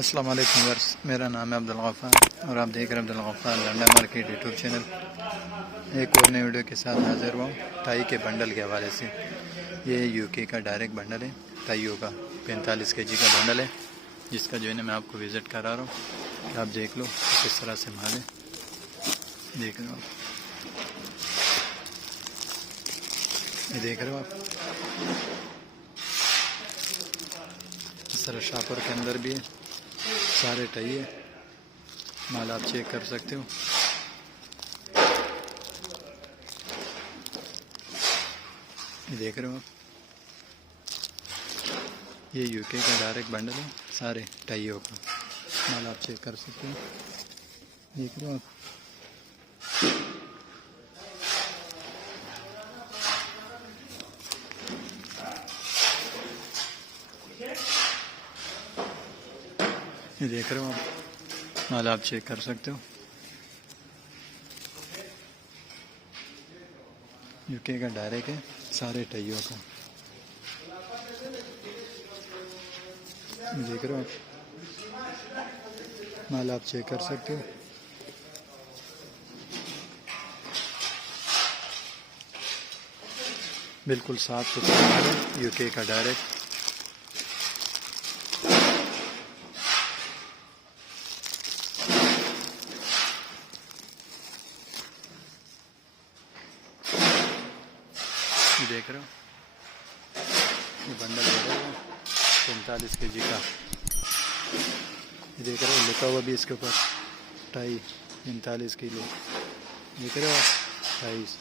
अस्सलाम वालेकुम वर्स, मेरा नाम है अब्दुल गफ़ार और आप देख रहे हैं Abdul Gaffar Landa market YouTube channel. एक और नई वीडियो के साथ हाजिर हुआ टाई के बंडल के हवाले से। ये यूके का डायरेक्ट बंडल है, टाइयों का 45 kg का बंडल है, जिसका जो है ना मैं आपको विज़िट करा रहा हूँ। आप देख लो किस तरह से माल है, देख लो आप, ये देख रहे हो आप। इस तरह शापर के अंदर भी है, सारे टाई है, माल आप चेक कर सकते हो। ये देख रहे हो आप, ये यूके का डायरेक्ट बंडल है, सारे टाइयों का माल आप चेक कर सकते हो। देख रहे हो आप, ये देख रहे हो आप, माल आप चेक कर सकते हो। यूके का डायरेक्ट है, सारे टाइयों का। देख रहे हो आप, माल आप चेक कर सकते हो। बिल्कुल साफ सुथरा माल है, यूके का डायरेक्ट। ये देख रहे हो, ये बंडल है 45 kg का। ये देख रहे हो, लिखा हुआ भी इसके ऊपर टाई 45 किलो। देख रहे हो आप, 28।